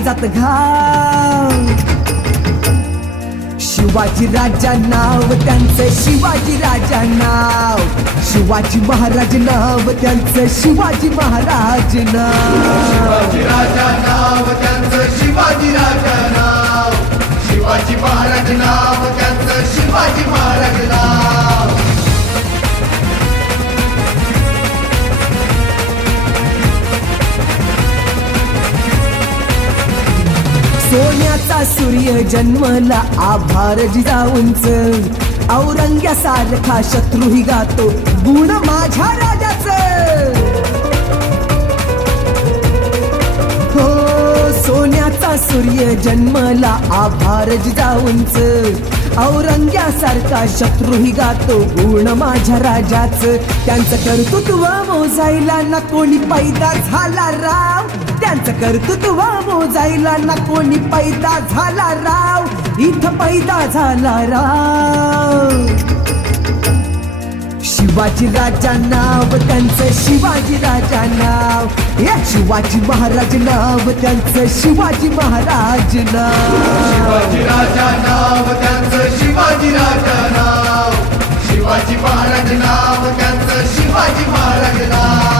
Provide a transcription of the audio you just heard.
काळजात घाव. शिवाजी राजा नाव त्यांचं, शिवाजी राजा नाव. शिवाजी महाराज नाव त्यांचं, शिवाजी महाराज नाव. शिवाजी राजा नाव त्यांचं, शिवाजी राजा नाव. शिवाजी महाराज नाव त्यांचं, शिवाजी महाराज नाव. सोन्याचा सूर्य जन्मला आभार जिजाऊंच. औरंग्यासारखा शत्रूही गातो गुण माझ्या राजाचं. हो, सोन्याचा सूर्य जन्मला आभार जिजाऊंच. औरंग्यासारखा शत्रूही गातो गुण माझ्या राजाचं. त्यांचं कर्तृत्व मोजायला ना कोणी पैदा झाला राव. त्यांचं कर्तृत्व मोजायला ना कोणी पैदा झाला राव. इथं पैदा झाला राव. शिवाजी राजा नाव त्यांचं, शिवाजी राजा नाव. या शिवाजी महाराज नाव त्यांचं, शिवाजी महाराज नाव. शिवाजी राजा नाव त्यांचं, शिवाजी राजा नाव. शिवाजी महाराज नाव त्यांचं, शिवाजी महाराज नाव.